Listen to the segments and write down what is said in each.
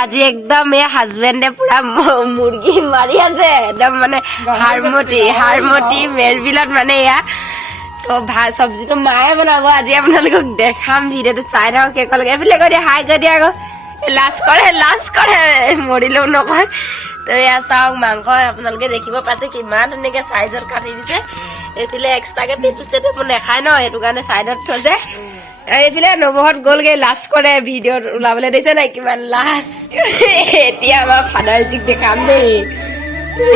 আজি একদম এই হাজবেণ্ডে পুৰা মুৰ্গী মাৰি আছে একদম মানে হাৰমতি মেৰবিলত মানে এয়া তো ভাত চব্জিটো মায়ে বনাব আজি আপোনালোকক দেখাম ভিডিঅ'টো চাই থাকক শেষলৈকে এইফালে কৈ দিয়ে হাই কৈ দিয়ে আকৌ লাজ কৰে মৰিলেও নকয় তো এয়া চাওক মাংস আপোনালোকে দেখিব পাইছে কিমান ধুনীয়াকৈ চাইজত কাটি দিছে এইফালে এক্সট্ৰাকে পেটু চেটু নেখায় ন সেইটো কাৰণে চাইডত থৈছে এইফালে নবহত গ'লগে লাজ কৰে ভিডিঅ'ত ওলাবলৈ দিছে নাই কিমান লাজ এতিয়া আমাৰ ফাদাৰজিক দেখাম দেই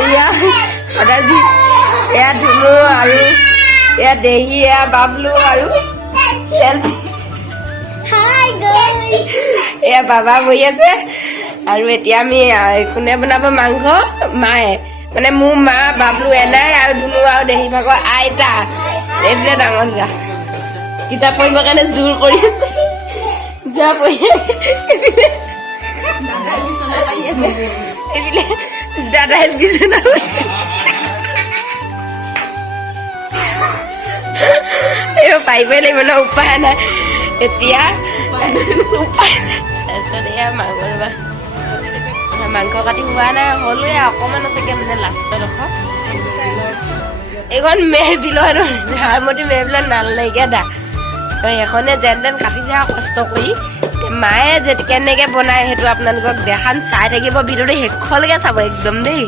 এয়া ফাদাৰজি এয়া ধুনু আৰু এয়া দেহি এয়া বাবলু আৰু চেল্ফি এয়া বাবা বহি আছে আৰু এতিয়া আমি কোনে বনাব মাংস মায়ে মানে মোৰ মা বাবলু এনাই আৰু ধুনু আৰু দেহি ভাগৰ আইতা এইবিলাক ডাঙৰ যা কিতাপ পঢ়িবৰ কাৰণে জোৰ কৰি আছে যা পঢ়ি দাদাই বিচনা পাৰিবই লাগিব ন উপায় নাই এতিয়া উপায় তাৰপিছত এয়া মাংস কাটি হোৱা নাই হ'লোৱে অকণমান আছেগে মানে লাষ্টত ডোখৰ এইখন মেৰবিলৰ হাৰমতি মেৰবিলত নাল নাইকিয়া দা এখনে যেন তেন কাটিছে আৰু কষ্ট কৰি মায়ে কেনেকৈ বনায় সেইটো আপোনালোকক দেখান চাই থাকিব ভিডিঅ'টো শেষলৈকে চাব একদম দেই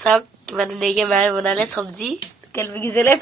চাওক কিমান ধুনীয়াকৈ মায়ে বনালে চব্জি কেলবি গিজলে